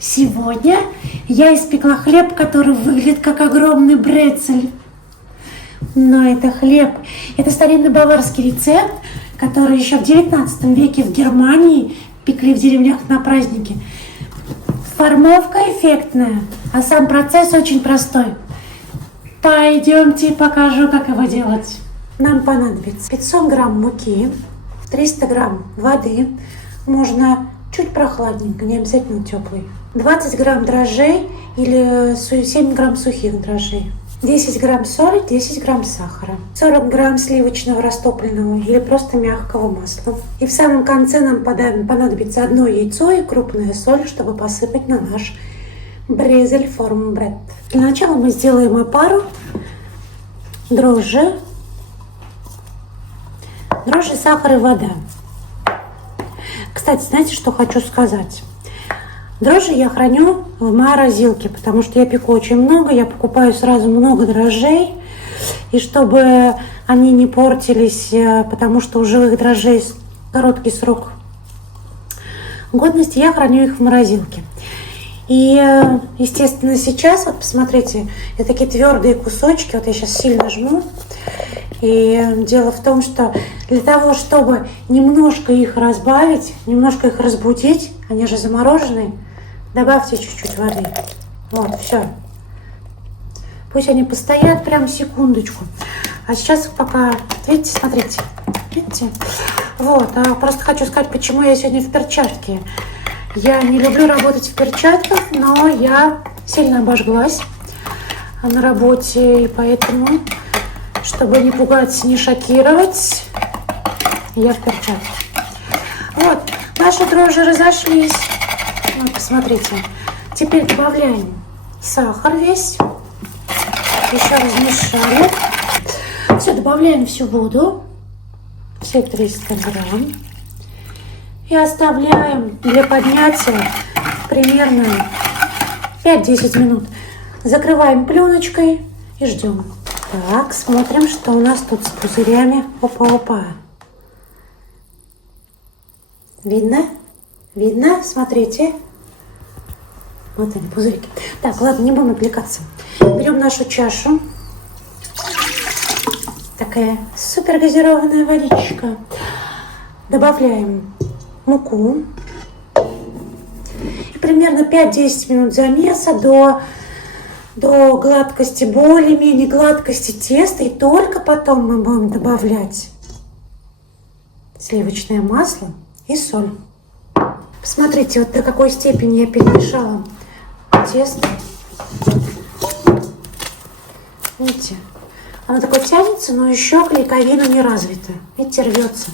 Сегодня я испекла хлеб, который выглядит как огромный брецель. Но это хлеб. Это старинный баварский рецепт, который еще в 19 веке в Германии пекли в деревнях на праздники. Формовка эффектная, а сам процесс очень простой. Пойдемте покажу, как его делать. Нам понадобится 500 грамм муки, 300 грамм воды, можно чуть прохладненько, не обязательно теплый, 20 грамм дрожжей или 7 грамм сухих дрожжей, 10 грамм соли, 10 грамм сахара, 40 грамм сливочного растопленного или просто мягкого масла. И в самом конце нам понадобится одно яйцо и крупная соль, чтобы посыпать на наш брезель форм-бред. Для начала мы сделаем опару дрожжи, сахар и вода. Кстати, знаете, что хочу сказать? Дрожжи я храню в морозилке, потому что я пеку очень много, я покупаю сразу много дрожжей, и чтобы они не портились, потому что у живых дрожжей короткий срок годности, я храню их в морозилке. И, естественно, сейчас, вот посмотрите, это такие твердые кусочки, вот я сейчас сильно жму. И дело в том, что для того, чтобы немножко их разбавить, немножко их разбудить, они же замороженные, добавьте чуть-чуть воды. Вот, все. Пусть они постоят прям секундочку. А сейчас пока, видите, смотрите, видите? Вот, просто хочу сказать, почему я сегодня в перчатке. Я не люблю работать в перчатках, но я сильно обожглась на работе, и поэтому, чтобы не пугать, не шокировать, я в перчатке. Вот, наши дрожжи разошлись. Вот, посмотрите. Теперь добавляем сахар весь. Еще размешали. Все, добавляем всю воду. Все 300 грамм. И оставляем для поднятия примерно 5-10 минут. Закрываем пленочкой и ждем. Так, смотрим, что у нас тут с пузырями. Опа-опа. Видно? Видно? Смотрите. Вот они, пузырики. Так, ладно, не будем отвлекаться. Берем нашу чашу. Такая супер газированная водичка. Добавляем муку. И примерно 5-10 минут замеса до гладкости, более-менее гладкости теста. И только потом мы будем добавлять сливочное масло и соль. Посмотрите, вот до какой степени я перемешала тесто. Видите? Оно такое тянется, но еще клейковина не развита. Видите, рвется.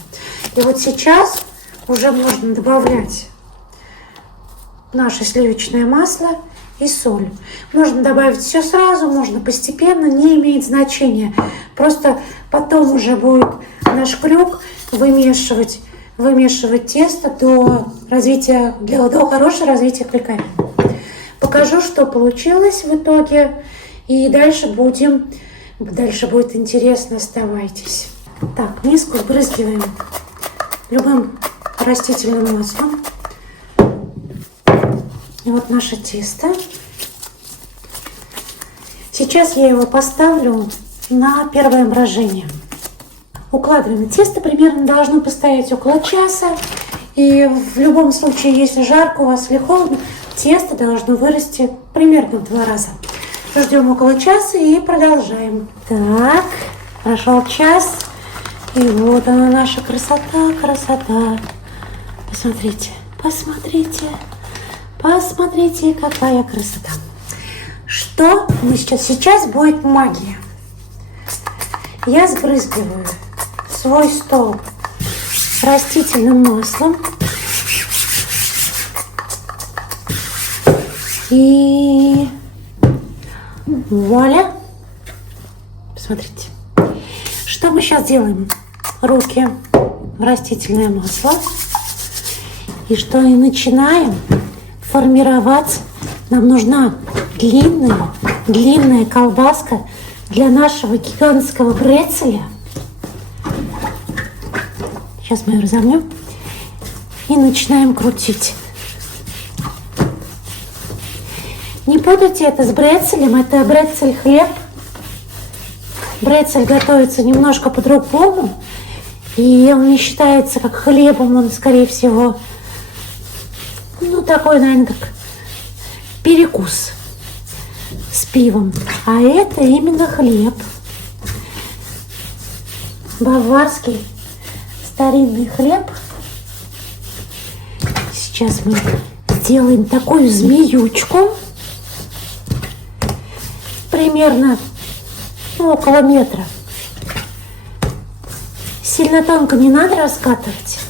И вот сейчас уже можно добавлять наше сливочное масло и соль. Можно добавить все сразу, можно постепенно, не имеет значения. Просто потом уже будет наш крюк вымешивать тесто до хорошего развития клейковины. Покажу, что получилось в итоге. И дальше будет интересно, оставайтесь. Так, миску сбрызгиваем любым растительным маслом. И вот наше тесто. Сейчас я его поставлю на первое брожение. Укладываем тесто, примерно должно постоять около часа. И в любом случае, если жарко у вас или холодно, тесто должно вырасти примерно в 2 раза. Ждем около часа и продолжаем. Так, прошел час. И вот она, наша красота. Посмотрите, какая красота. Что мы сейчас будет магия. Я сбрызгиваю свой стол растительным маслом. И вуаля. Посмотрите. Что мы сейчас делаем? Руки в растительное масло. И что и начинаем формировать. Нам нужна длинная колбаска для нашего гигантского брецеля. Сейчас мы ее разомнем и начинаем крутить. Не путайте это с брецелем, это брецель-хлеб. Брецель готовится немножко по-другому, и он не считается как хлебом, он, скорее всего, ну, такой, наверное, как перекус с пивом. А это именно хлеб. Баварский старинный хлеб. Сейчас мы сделаем такую змеючку. Примерно около метра. Сильно тонко не надо раскатывать.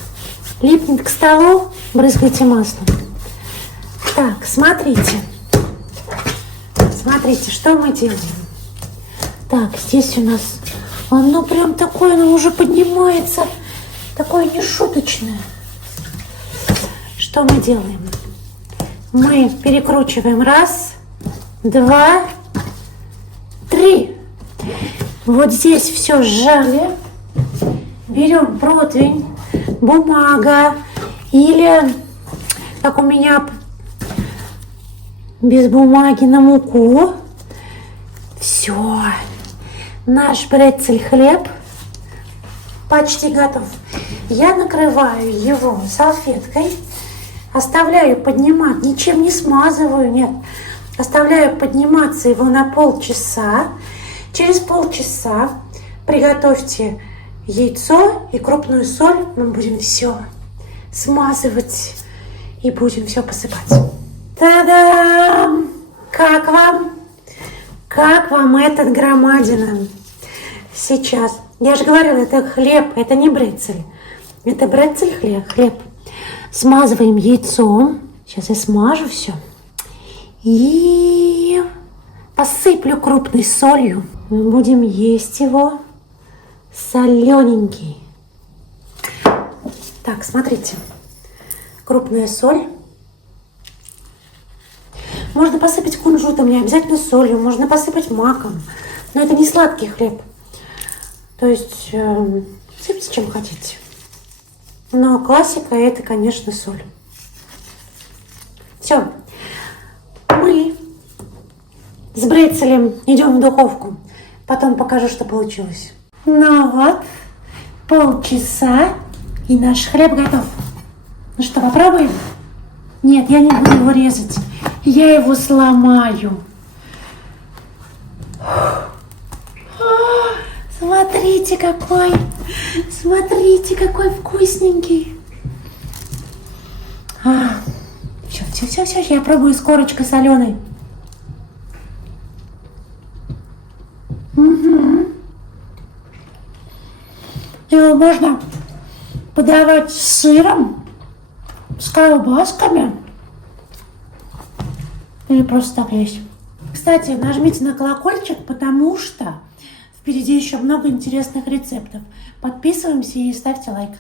Липнет к столу, брызгайте маслом. Так, смотрите. Смотрите, что мы делаем. Так, здесь у нас оно прям такое, оно уже поднимается. Такое нешуточное. Что мы делаем? Мы перекручиваем. Раз, два, три. Вот здесь все сжали. Берем противень, бумага или, как у меня, без бумаги на муку. Все. Наш брецель-хлеб почти готов. Я накрываю его салфеткой, оставляю поднимать, ничем не смазываю, нет. Оставляю подниматься его на полчаса. Через полчаса приготовьте яйцо и крупную соль. Мы будем все смазывать и будем все посыпать. Та-дам! Как вам? Как вам этот громадина? Сейчас. Я же говорила, это хлеб, это не брецель. Это брецель хлеб. Смазываем яйцом. Сейчас я смажу все. И посыплю крупной солью. Мы будем есть его солененький. Так, смотрите. Крупная соль. Можно посыпать кунжутом, не обязательно солью. Можно посыпать маком. Но это не сладкий хлеб. То есть сыпьте чем хотите. Но классика это, конечно, соль. Все. Мы с брецелем идем в духовку. Потом покажу, что получилось. Ну вот, полчаса, и наш хлеб готов. Ну что, попробуем? Нет, я не буду его резать. Я его сломаю. Смотрите, какой! Смотрите, какой вкусненький! Все, я пробую с корочкой соленой. Угу. Его можно подавать с сыром, с колбасками или просто так есть. Кстати, нажмите на колокольчик, потому что впереди еще много интересных рецептов. Подписываемся и ставьте лайк.